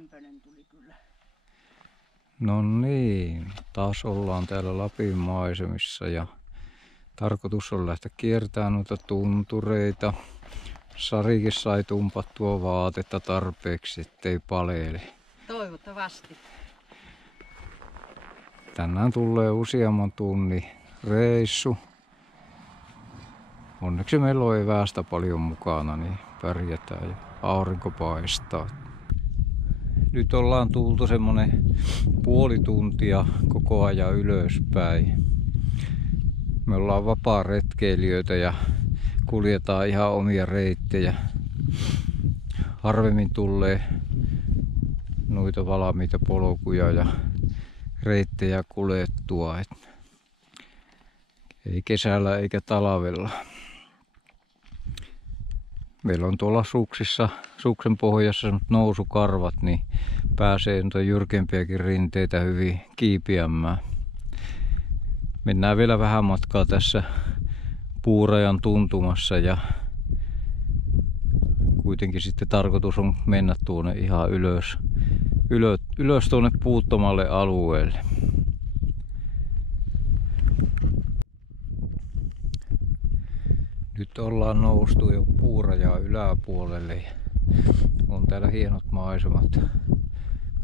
lämpöinen tuli kyllä. No niin, taas ollaan täällä Lapin maisemissa ja tarkoitus on lähteä kiertämään noita tuntureita. Sarikin sai tumpattua vaatetta tarpeeksi, ettei paleele. Toivottavasti. Tänään tulee useamman tunnin reissu. Onneksi meillä on evästä paljon mukana, niin pärjätään ja aurinko paistaa. Nyt ollaan tultu semmonen puoli tuntia koko ajan ylöspäin. Me ollaan vapaa-retkeilijöitä ja kuljetaan ihan omia reittejä. Harvemmin tulee noita valmiita polkuja ja reittejä kuljettua. Ei kesällä eikä talvella. Meillä on tuolla suksen pohjassa nousukarvat, niin pääsee noita jyrkempiäkin rinteitä hyvin kiipiämään. Mennään vielä vähän matkaa tässä puurajan tuntumassa ja kuitenkin sitten tarkoitus on mennä tuonne ihan ylös tuonne puuttomalle alueelle. Nyt ollaan noustu jo puurajaa yläpuolelle ja on täällä hienot maisemat,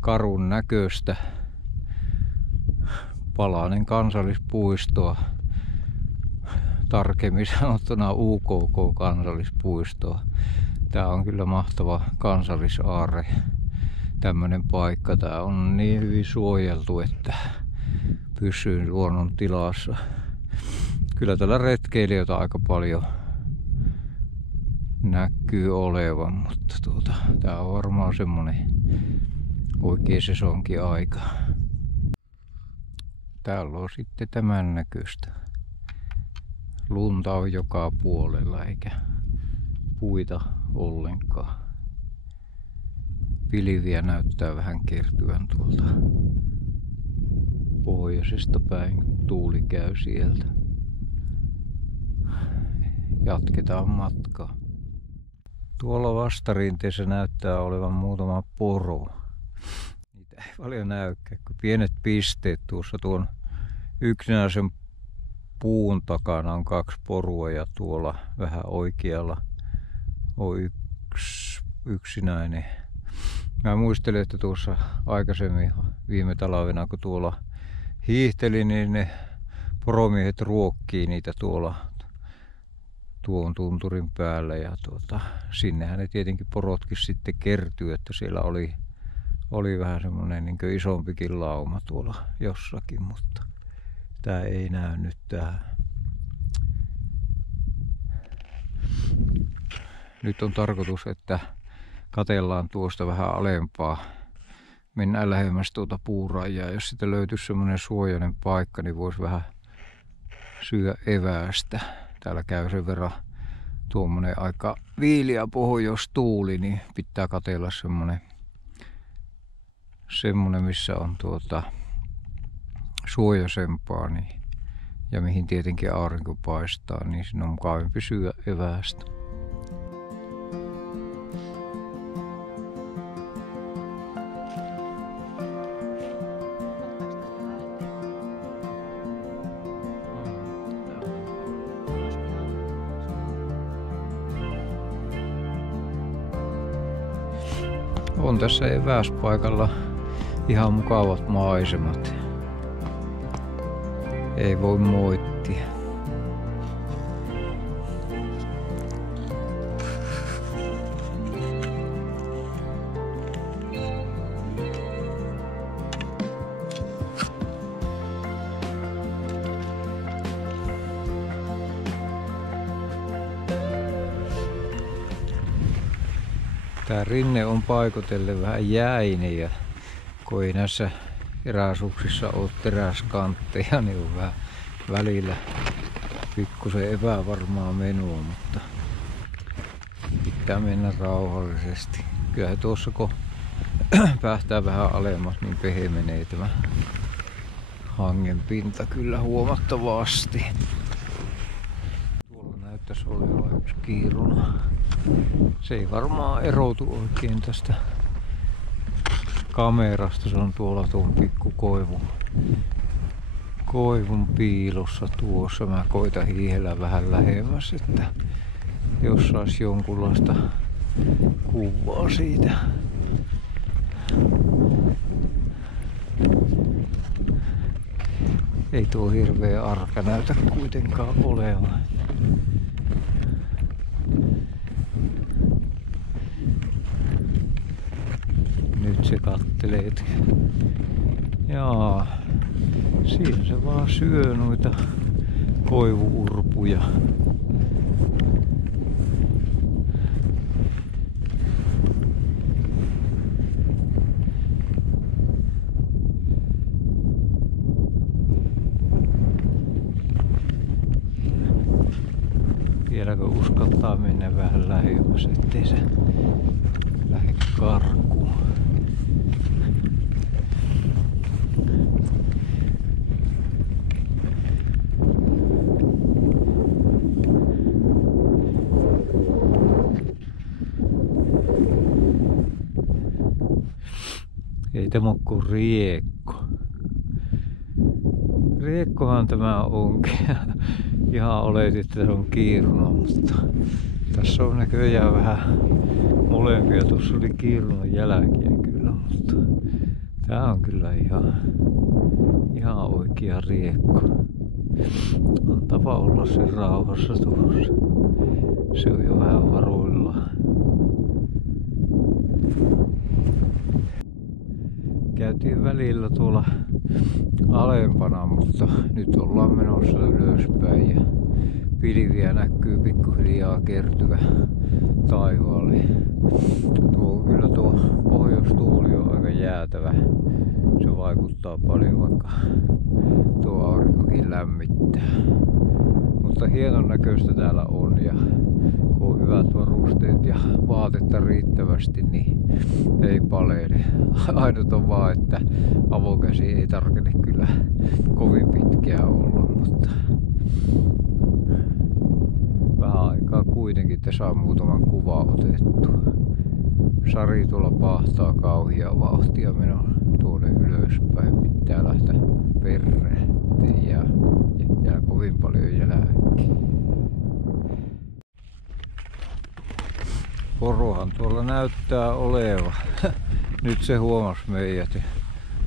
karun näköistä. Palanen kansallispuistoa, tarkemmin sanottuna UKK-kansallispuistoa. Tää on kyllä mahtava kansallisaarre, tämmönen paikka. Tää on niin hyvin suojeltu, että pysyy luonnon tilassa. Kyllä täällä retkeilijöitä aika paljon näkyy olevan, mutta tää on varmaan semmonen oikea sesonkin aika. Täällä on sitten tämän näköistä. Lunta on joka puolella eikä puita ollenkaan. Pilviä näyttää vähän kertyvän tuolta pohjoisesta päin, tuuli käy sieltä. Jatketaan matkaa. Tuolla vastarinteessä näyttää olevan muutama poro. Niitä ei paljon näykään, kun pienet pisteet tuossa tuon yksinäisen puun takana on 2 porua ja tuolla vähän oikealla on yksi yksinäinen. Mä muistelen, että tuossa aikaisemmin viime talvena, kun tuolla hiihteli, niin ne poromiehet ruokkii niitä tuolla tuon tunturin päällä ja sinnehän ne tietenkin porotkin sitten kertyy, että siellä oli vähän semmoinen niin kuin isompikin lauma tuolla jossakin, mutta tää ei näy nyt tää. Nyt on tarkoitus, että katellaan tuosta vähän alempaa. Mennään lähemmäs tuota puurajaa. Jos sitten löytyisi semmoinen suojainen paikka, niin voisi vähän syödä eväästä. Täällä käy sen verran tuommoinen aika viiliä pohjoistuuli, niin pitää katsella semmonen missä on suojaisempaa niin, ja mihin tietenkin aurinko paistaa, niin siinä on mukavampi syödä eväästä. On tässä evääspaikalla ihan mukavat maisemat. Ei voi moittia. Tää rinne on paikotellen vähän jäinen ja kun ei näissä eräsuksissa ole teräskantteja, niin on vähän välillä pikkusen epävarmaa menua, mutta pitää mennä rauhallisesti. Kyllähän tuossa kun päästään vähän alemmas, niin pehmenee tämä hangen pinta kyllä huomattavasti. Tuolla näyttäisi olevan yksi kiirula. Se ei varmaan erotu oikein tästä kamerasta. Se on tuolla tuon koivun piilossa tuossa. Mä koitan hiihellä vähän lähemmäs, että jos sais jonkunlaista kuvaa siitä. Ei tuo hirveä arka näytä kuitenkaan olevan. Nyt se kattelee. Jaa, siinä se vaan syö noita koivuurpuja. Vieläkö uskaltaa mennä vähän lähemmäs, ettei se lähde karkuun. Ei tämä ole kuin riekko. Riekkohan tämä onkin. Ihan oletin, että se on kiiruna, mutta tässä on näköjään vähän molempia. Tuossa oli kiirunan jälkiä kyllä, mutta tää on kyllä ihan oikea riekko. Antapa olla sen rauhassa tuossa. Se on jo vähän varuillaan. Käytiin välillä tuolla alempana, mutta nyt ollaan menossa ylöspäin ja pilviä näkyy pikkuhiljaa kertyvä taivaalle. Tuo pohjoistuuli on aika jäätävä. Se vaikuttaa paljon, vaikka tuo aurinkokin lämmittää. Mutta hienon näköistä täällä on, ja kun on hyvät varusteet ja vaatetta riittävästi, niin ei paleile. Ainut on vaan, että avokäsi ei tarkene kyllä kovin pitkään olla, mutta vähän aikaa kuitenkin, että saa muutaman kuvan otettua. Sari tuolla pahtaa kauhia vauhtia menoa tuonne ylöspäin. Pitää lähteä perään, ettei jää kovin paljon jälkeen. Porohan tuolla näyttää olevan. Nyt se huomasi meidät ja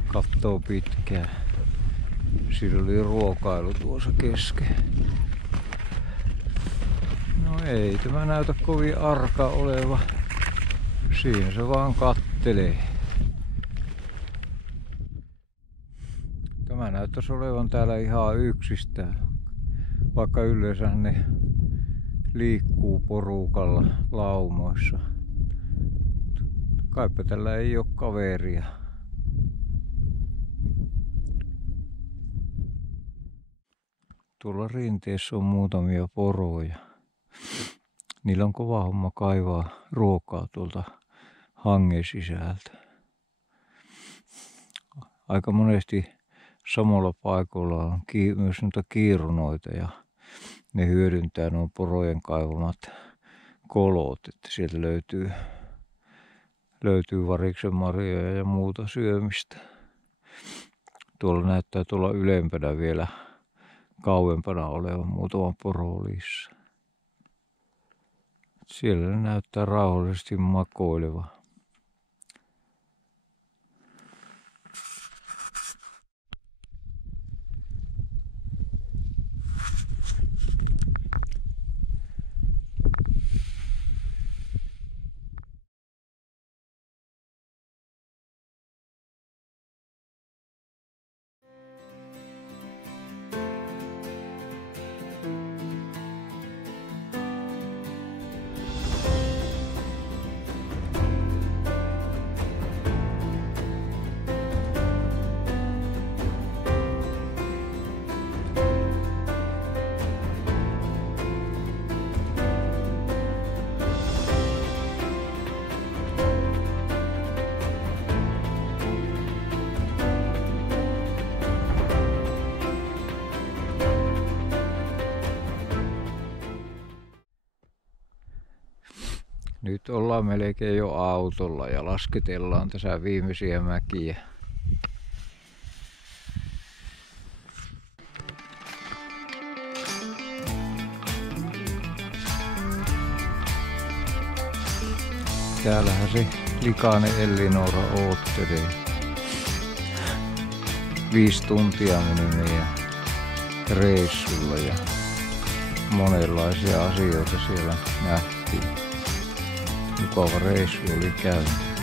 katsoo pitkään. Sillä oli ruokailu tuossa kesken. No ei tämä näytä kovin arka oleva. Siinä se vaan kattelee. Tämä näyttäisi olevan täällä ihan yksistään. Vaikka yleensä ne liikkuu porukalla laumoissa. Kaipa tällä ei ole kaveria. Tuolla rinteessä on muutamia poroja. Niillä on kova homma kaivaa ruokaa tuolta hangen sisältä. Aika monesti samalla paikoilla on myös noita kiirunoita ja ne hyödyntää nuo porojen kaivamat kolot, että sieltä löytyy variksen marjoja ja muuta syömistä. Tuolla näyttää tuolla ylempänä vielä kauempana olevan muutama poro lisää. Siellä ne näyttää rauhallisesti makoileva. Nyt ollaan melkein jo autolla ja lasketellaan tässä viimeisiä mäkiä. Täällähän se likainen Ellinora oottelee. 5 tuntia meni meidän reissulla ja monenlaisia asioita siellä nähtiin. Mukava reissu oli käynti.